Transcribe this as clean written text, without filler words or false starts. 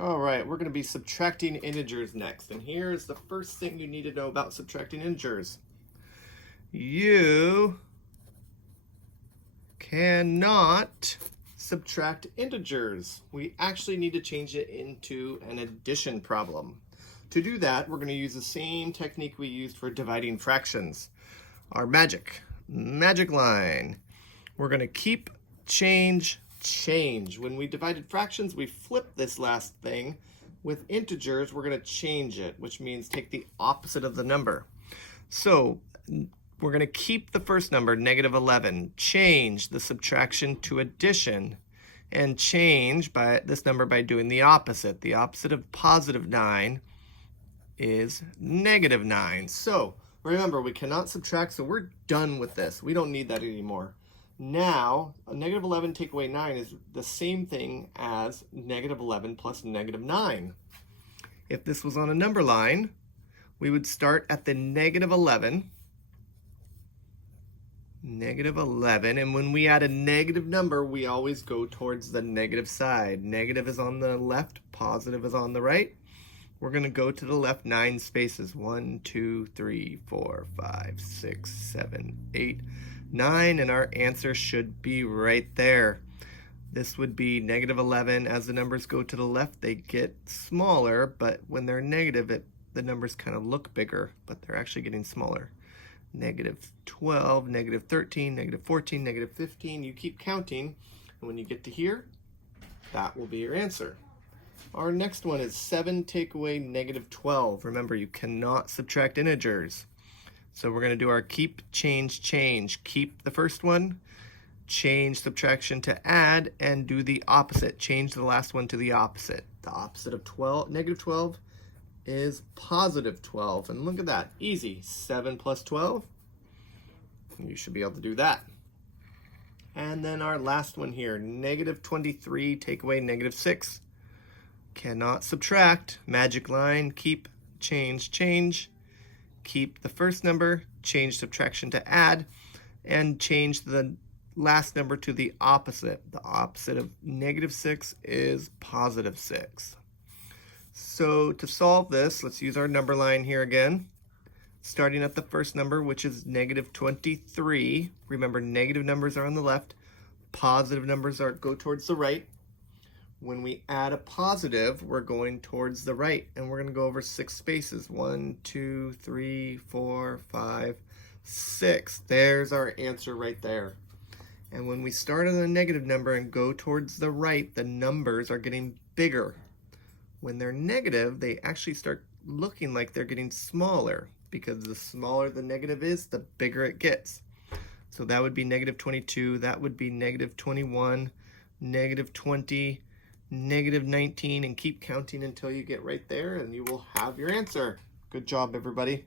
All right, we're going to be subtracting integers next. And here's the first thing you need to know about subtracting integers. You cannot subtract integers. We actually need to change it into an addition problem. To do that, we're going to use the same technique we used for dividing fractions. Our magic line. We're going to keep, change, change. When we divided fractions, we flipped this last thing. With integers, we're going to change it, which means take the opposite of the number. So we're going to keep the first number, negative 11, change the subtraction to addition, and change this number by doing the opposite. The opposite of positive 9 is negative 9. So remember, we cannot subtract, so we're done with this. We don't need that anymore. Now, a negative 11 take away 9 is the same thing as negative 11 plus negative 9. If this was on a number line, we would start at the negative 11, and when we add a negative number, we always go towards the negative side. Negative is on the left, positive is on the right. We're going to go to the left 9 spaces. 1, 2, 3, 4, 5, 6, 7, 8, 9, and our answer should be right there. This would be negative 11. As the numbers go to the left, they get smaller, but when they're negative, the numbers kind of look bigger, but they're actually getting smaller. Negative 12, negative 13, negative 14, negative 15. You keep counting, and when you get to here, that will be your answer. Our next one is 7 take away negative 12. Remember, you cannot subtract integers. So we're going to do our keep, change, change. Keep the first one, change subtraction to add, and do the opposite. Change the last one to the opposite. The opposite of negative 12 is positive 12. And look at that, easy. 7 plus 12. You should be able to do that. And then our last one here, negative 23 take away negative 6. Cannot subtract. Magic line, keep, change, change. Keep the first number, change subtraction to add, and change the last number to the opposite. The opposite of negative 6 is positive 6. So to solve this, let's use our number line here again. Starting at the first number, which is negative 23. Remember, negative numbers are on the left. Positive numbers go towards the right. When we add a positive, we're going towards the right, and we're going to go over 6 spaces. 1, 2, 3, 4, 5, 6. There's our answer right there. And when we start on a negative number and go towards the right, the numbers are getting bigger. When they're negative, they actually start looking like they're getting smaller, because the smaller the negative is, the bigger it gets. So that would be negative 22, that would be negative 21, negative 20, negative 19, and keep counting until you get right there, and you will have your answer. Good job, everybody.